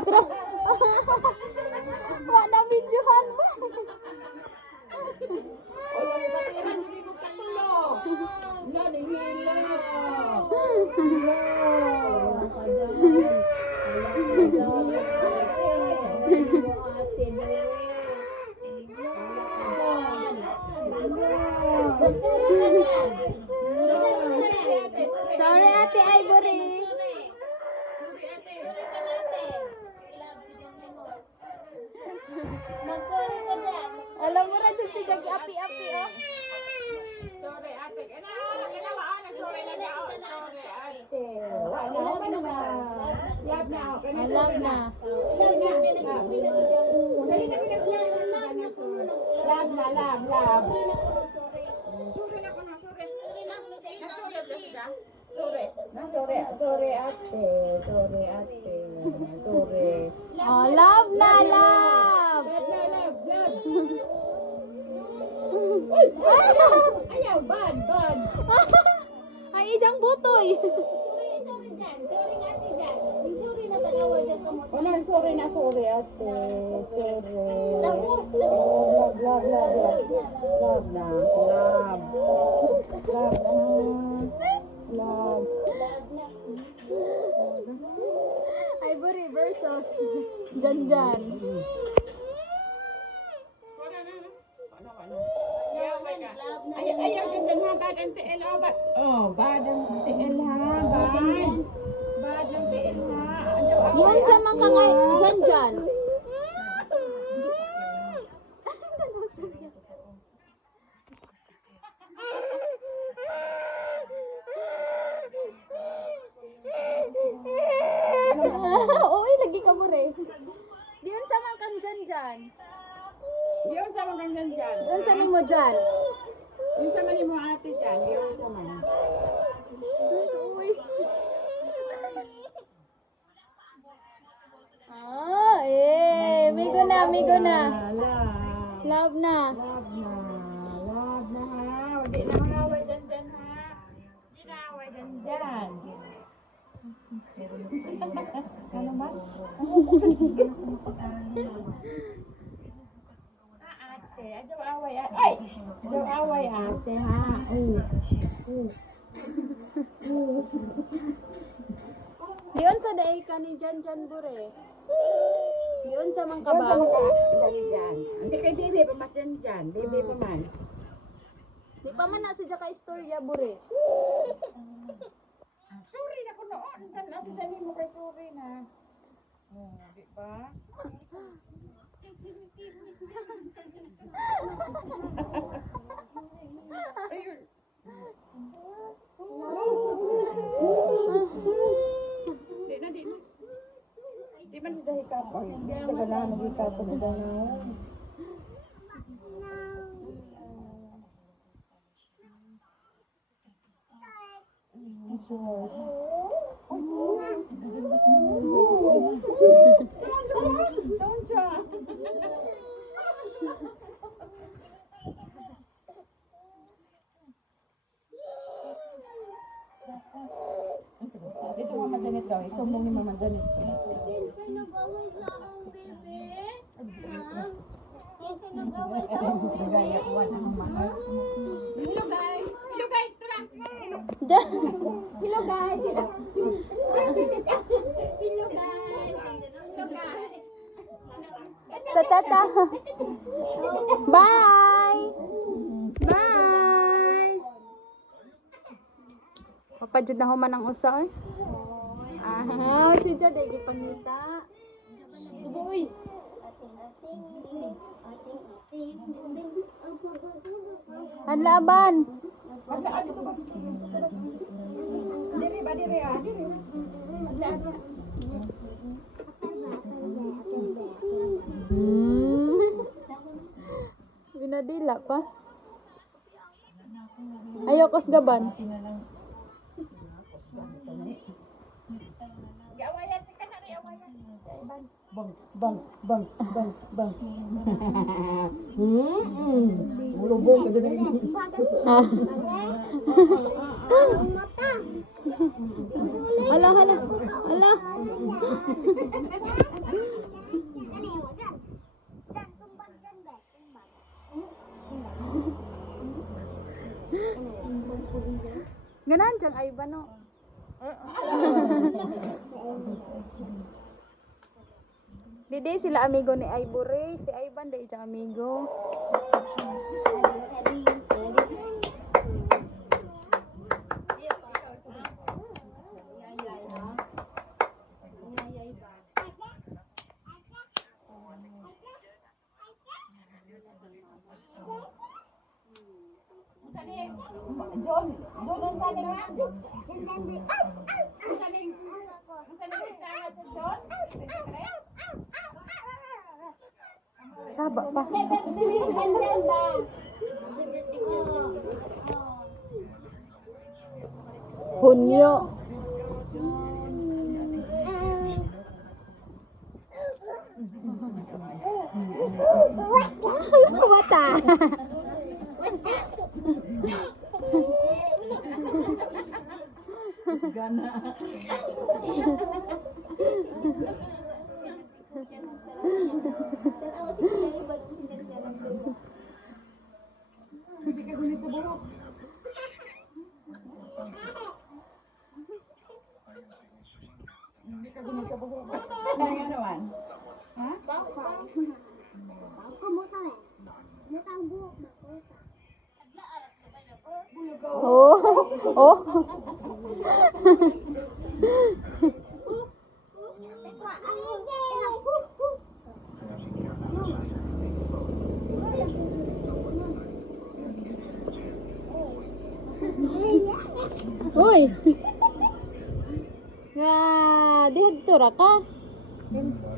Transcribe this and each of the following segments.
Otro. Wa na videohan mo. Sorry, Ate Ivory. Alam mo rin si Jagi api-api, oh. Sorry, ate. Sorry na niya. Sorry, ate. Love na. Love na. Love na. Love na, love, love. Sorry na ko na, sorry. Sorry, ate. Sorry, ate. Sorry. Oh, love na, love. Ayaw, bad. Ay, ijang butoy. Sorry na, sorry, ate. Sorry. Love. Ivory versus Janjan. Ayaw dyan ha, bad ang TL ha, bad. Oh, bad ang TL ha, bad. Bad ang TL ha. Yun sa mga kangay, Janjan. Oy, lagi ka mo rin. Diyon sa mga kang Janjan. Diyon sa mga dyan. Diyon sa mo dyan. Yung sa mani mo ate dyan, diyon sa mani. Migo na. Love na. Love na ha. Hindi na mangaway dyan ha. Hindi na away dyan. Ano man? Ate, adyaw away ate. Ay! Adyaw away ate ha. Diyon sa daay ka ni Janjan Bure. Diyon sa mga Diyon sa kaba. mga dyan. Hindi kay Bibi pa mas dyan. Bibi pa man. Di pa man na si Jaka istorya Bure. Sorry na ko noon. Nasa dyan mo kay sorry na. Di ba? Ayun. Di na. Di man siya hikap. Sa ganahan ng hikap ko na ganahan. Don't jump. Ito Mama Janet daw. Isumbong ni Mama Janet. Hello guys. Hello guys. Tura. Hello guys. Hello guys. Tatata. Bye. Papadjud na human ang usa. Si Jad ay ipangita. Suboy. Hanlaban. Diri ba diri ah. Binadila pa. Ayokos gaban. Gawayan si kanari awayan. Bang, bang, bang, bang, bang. Mulubog ka dyan. Hala, hala. Hala. Ganan dyan ay ba no? Didi sila amigo ni Ivory, si Ivan dahil siyang amigo. John, ang saling na. Ang saling sama sa John. Saba pa. Hunyo. Wata. Gana. Hindi ka gunit sa buhok. Hindi ka gunit sa buhok. Ano nga naman? Ha? Oh. Oh. Uy. Nga, dihadto ra ka.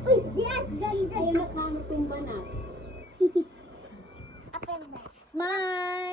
Uy, dias, dyan. Ayaw na ka tumba na. Smile.